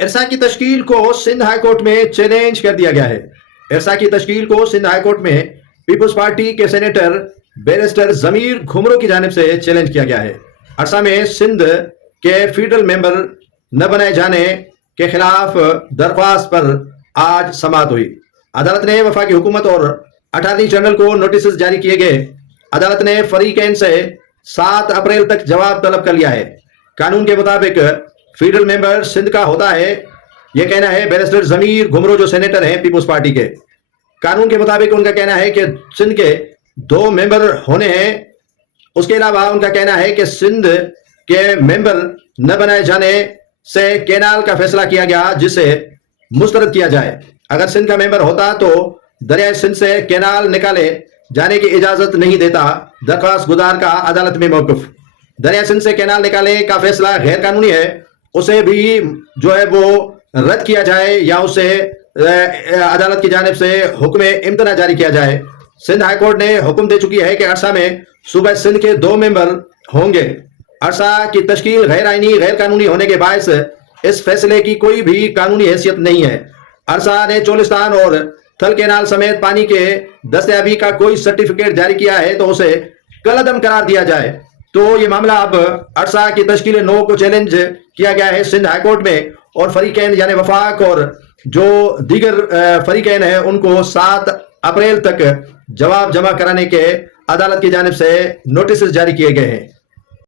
ارسا کی تشکیل کو سندھ ہائی کورٹ میں چیلنج کر دیا گیا ہے۔ ارسا کی تشکیل کو سندھ ہائی کورٹ میں پیپلز پارٹی کے سینیٹر بیرسٹر ضمیر گھمرو کی جانب سے چیلنج کیا گیا ہے۔ ارسا میں سندھ کے فیڈرل ممبر نہ بنائے جانے کے خلاف درخواست پر آج سماعت ہوئی۔ عدالت نے وفاقی حکومت اور اٹارنی جنرل کو نوٹسز جاری کیے گئے۔ عدالت نے فریقین سے 7 اپریل تک جواب طلب کر لیا ہے۔ قانون کے مطابق فیڈرل ممبر سندھ کا ہوتا ہے، یہ کہنا ہے بیرسٹر ضمیر گھمرو جو سینیٹر ہیں پیپلز پارٹی کے۔ قانون کے مطابق ان کا کہنا ہے کہ سندھ کے 2 ممبر ہونے ہیں۔ اس کے علاوہ ان کا کہنا ہے کہ سندھ کے ممبر نہ بنائے جانے سے کینال کا فیصلہ کیا گیا جسے مسترد کیا جائے۔ اگر سندھ کا ممبر ہوتا تو دریائے سندھ سے کینال نکالے جانے کی اجازت نہیں دیتا۔ درخواست گزار کا عدالت میں موقف۔ دریائے سندھ سے کینال نکالنے کا فیصلہ غیر قانونی ہے، اسے بھی جو ہے وہ رد کیا جائے یا اسے عدالت کی جانب سے حکم امتناع جاری کیا جائے۔ سندھ ہائی کورٹ نے حکم دے چکی ہے کہ ارسا میں صوبہ سندھ کے 2 ممبر ہوں گے۔ ارسا کی تشکیل غیر آئینی غیر قانونی ہونے کے باعث اس فیصلے کی کوئی بھی قانونی حیثیت نہیں ہے۔ ارسا نے چولستان اور تھل کینال سمیت پانی کے دستیابی کا کوئی سرٹیفکیٹ جاری کیا ہے تو اسے کالعدم قرار دیا جائے۔ تو یہ معاملہ اب ارسا کی تشکیل نو کو چیلنج کیا گیا ہے سندھ ہائی کورٹ میں، اور فریقین یعنی وفاق اور جو دیگر فریقین ہیں ان کو 7 اپریل تک جواب جمع کرانے کے عدالت کی جانب سے نوٹسز جاری کیے گئے ہیں۔